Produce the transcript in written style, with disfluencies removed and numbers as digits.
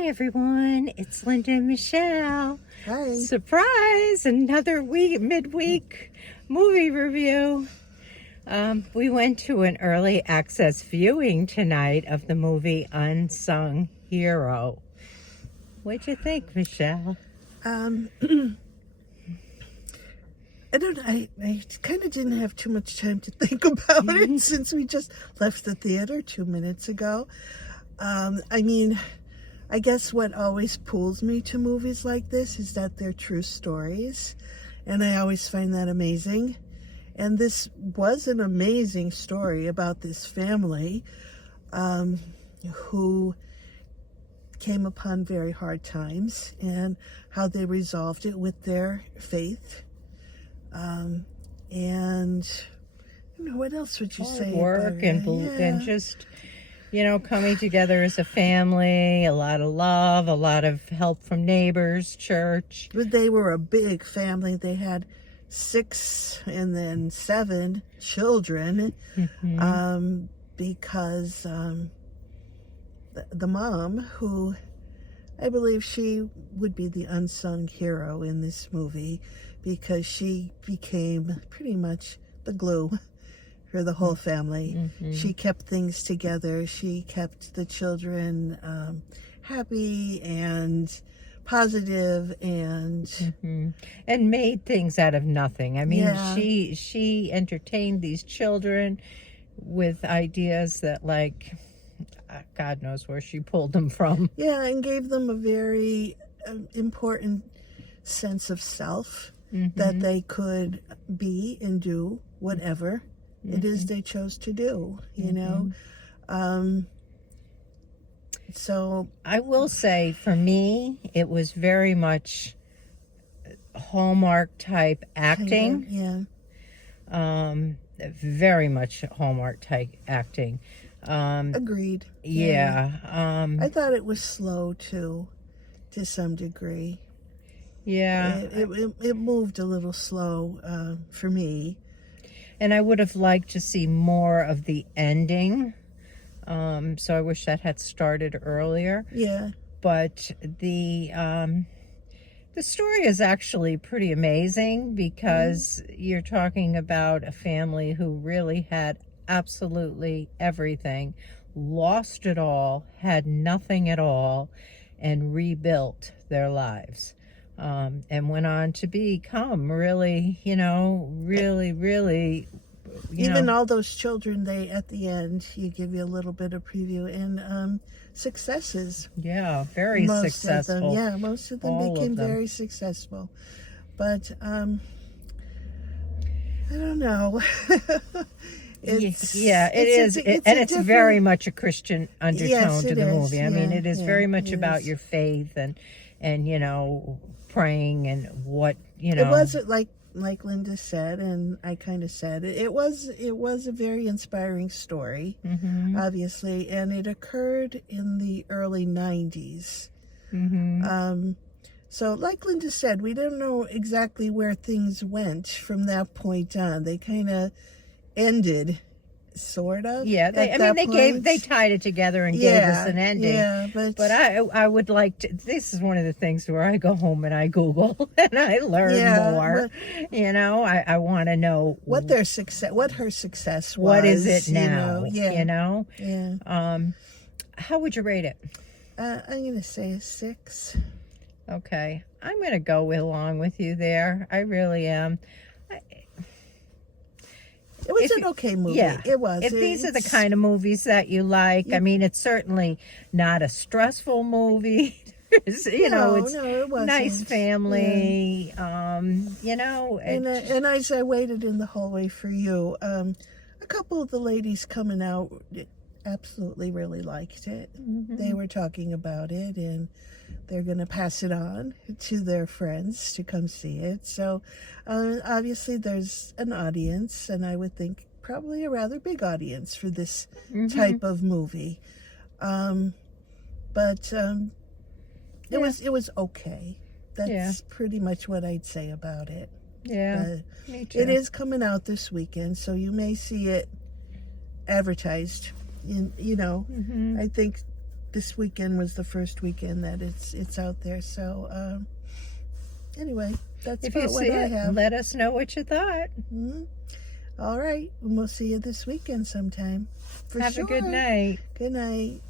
Hi everyone, it's Linda and Michelle. Hi. Surprise! Another midweek movie review. We went to an early access viewing tonight of the movie Unsung Hero. What'd you think, Michelle? I don't know, I kind of didn't have too much time to think about it since we just left the theater 2 minutes ago. I guess what always pulls me to movies like this is that they're true stories, and I always find that amazing. And this was an amazing story about this family who came upon very hard times and how they resolved it with their faith. And I don't know, what else would you say? Work and just, coming together as a family, a lot of love, a lot of help from neighbors, church. But they were a big family. They had 6 and then 7 children, because the mom, who I believe she would be the unsung hero in this movie, because she became pretty much the glue for the whole family. She kept things together. She kept the children happy and positive and made things out of nothing. I mean, she entertained these children with ideas that, like, God knows where she pulled them from. Yeah, and gave them a very important sense of self, that they could be and do whatever it is they chose to do, you know. So I will say, for me, it was very much Hallmark type acting. Very much Hallmark type acting. Agreed. I thought it was slow too, to some degree. It moved a little slow for me. And I would have liked to see more of the ending. So I wish that had started earlier. Yeah. But the story is actually pretty amazing, because you're talking about a family who really had absolutely everything, lost it all, had nothing at all, and rebuilt their lives. And went on to become really, really, even all those children, they, at the end, you give you a little bit of preview, and successes. Yeah, very successful. Most of them became very successful. But I don't know. It's very much a Christian undertone to the movie. I mean, it is very much about your faith and praying and what. It wasn't like Linda said, and I kind of said it. It was a very inspiring story, obviously, and it occurred in the early 90s. So, like Linda said, we don't know exactly where things went from that point on. They kind of ended, sort of. Yeah, they tied it together and gave us an ending. Yeah, but I would like to. This is one of the things where I go home and I Google and I learn more. I want to know what her success was. What is it now? How would you rate it? I'm gonna say a 6. Okay, I'm gonna go along with you there. I really am. It was an okay movie. Yeah, it was. If these are the kind of movies that you like, I mean, it's certainly not a stressful movie. It's it wasn't. Nice family. And as I waited in the hallway for you, a couple of the ladies coming out absolutely really liked it. They were talking about it, and they're going to pass it on to their friends to come see it. So obviously there's an audience, and I would think probably a rather big audience for this type of movie. But it was okay. That's pretty much what I'd say about it. Yeah, me too. It is coming out this weekend, so you may see it advertised. I think this weekend was the first weekend that it's out there. So anyway, that's If you about what see I it, have. let us know what you thought. Mhm. All right, and we'll see you this weekend sometime. For Have sure. a good night. Good night.